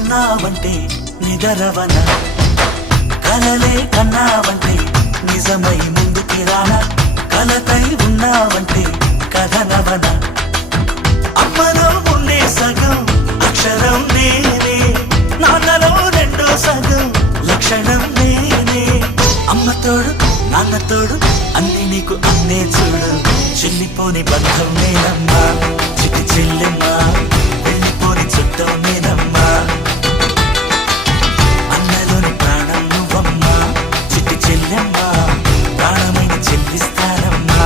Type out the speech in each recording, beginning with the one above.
ఉన్నావంటే నిదరవన కలలే కన్నావంటే నిజమై ముందుకి రానా కలతై ఉన్నావంటే కథనవన అమ్మలో ఉండే సగం అక్షరం నేనే నాన్నలో రెండో సగం లక్షణం నేనే అమ్మ తోడు నాన్న తోడు అన్ని నీకు అన్నే చూడు చెల్లిపోని బంధం నేనమ్మా చిటి చెల్లెమ్మా వెళ్ళిపోని చుట్టం నేనమ్మా అన్నలోని ప్రాణం నువ్వమ్మా చిటి చెల్లెమ్మా ప్రాణమైన చెల్లిస్తానమ్మా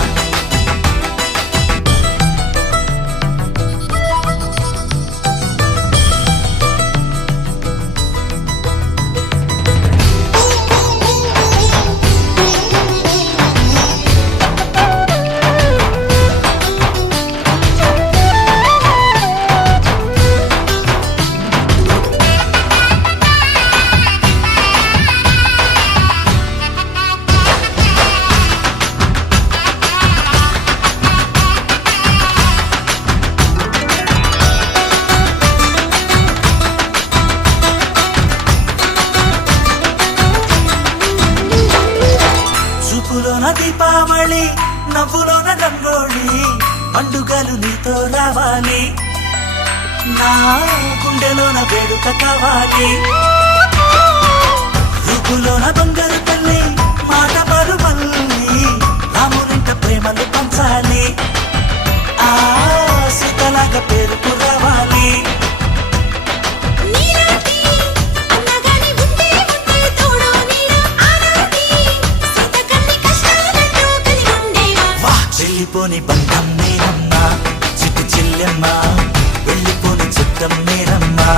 చూపులోన దీపావళి నవ్వులోన రంగోళి పండుగలు నీతో రావాలి నా గుండెలోన వేడుక కావాలి రూపులోన దొంగలు తల్లి మాట పరుమల్లి రామునింట ప్రేమలు పంచాలి ఆ సీతలాగా పేరుకు రావాలి వెళ్ళిపోని బంధం నేనమ్మా చిట్టి చెల్లెమ్మా వెళ్ళిపోని చిత్తం నేనమ్మా